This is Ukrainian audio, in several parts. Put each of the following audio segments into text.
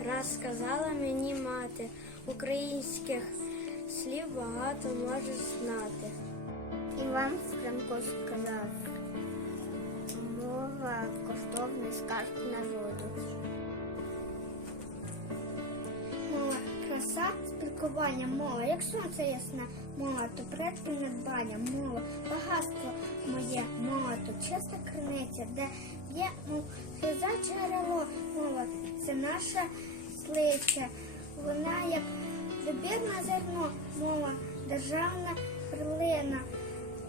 Раз сказала мені мати, українських слів багато можеш знати. Іван Франко сказав, мова коштовний скарб народу. Мова краса спілкування, мова, як сонце ясна, мова, то предків надбання, мова, багатство моє, мова, то чиста криниця, де є мов, джерело, мова, це наша слиця, вона як добірне зерно, мова, державна перлина,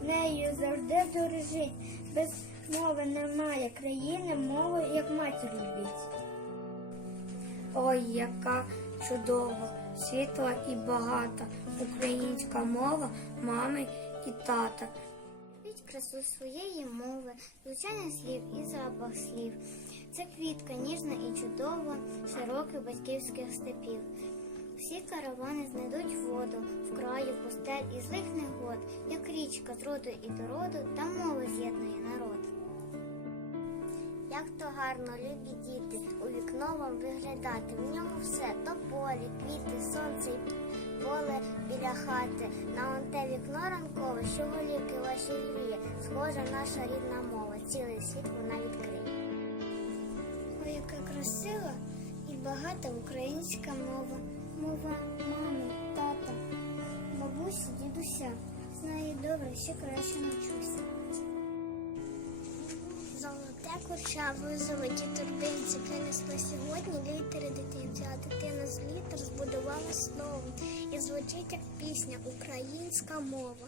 нею завжди дорожить, без мови немає країни, мову як матір любить. Ой, яка чудова, світла і багата українська мова мами і тата. Любіть красу своєї мови, звучання слів і запах слів. Це квітка ніжна і чудова, широких батьківських степів. Всі каравани знайдуть воду в краю пустель і злих негод, як річка з роду і до роду, та мова з'єднує народ. Як то гарно, любі діти, у вікно вам виглядати. В ньому все то полі, квіти, сонце і поле біля хати. На те вікно ранкове, що голівки ваші гріє, схожа наша рідна мова, цілий світ вона відкриє. Ой, яка красива і багата українська мова. Мова мами, тата, бабусі, дідуся. Знає добре, ще краще навчуся. Золоте курчавою золоті торбинці принесли сьогодні. Літери дитинці, а дитина з літер збудувала слово. І звучить як пісня українська мова.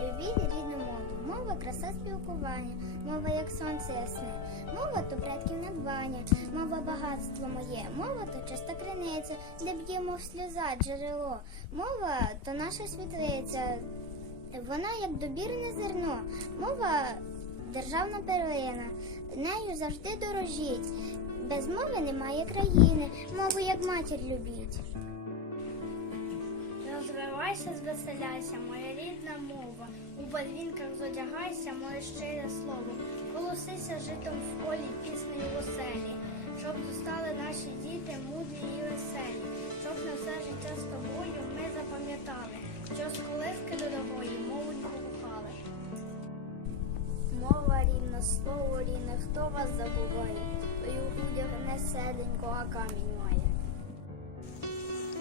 Любіть рідну мову, мова краса спілкування, мова як сонце ясне, мова то предків надбання, мова багатство моє, мова то чиста криниця, де б'ємо в сльоза джерело, мова то наша світлиця, вона як добірне зерно, мова державна перлина, нею завжди дорожіть. Без мови немає країни, мову як матір любіть. Розвивайся, звеселяйся, моя рідна мова. У бальвінках зодягайся, моє щире слово. Голосися житом в полі, піснею в оселі, на столі, не хто вас забуває, то й у людях не селенько, а камінь має.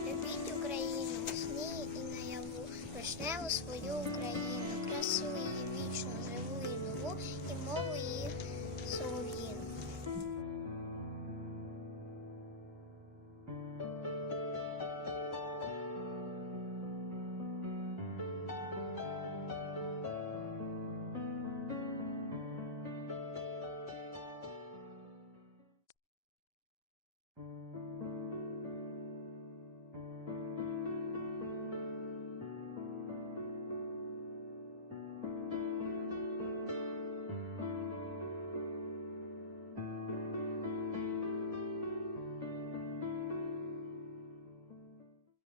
Любіть Україну, сні і наяву, почнемо свою Україну, красу її вічну, живу і нову, і мову її солов'їну.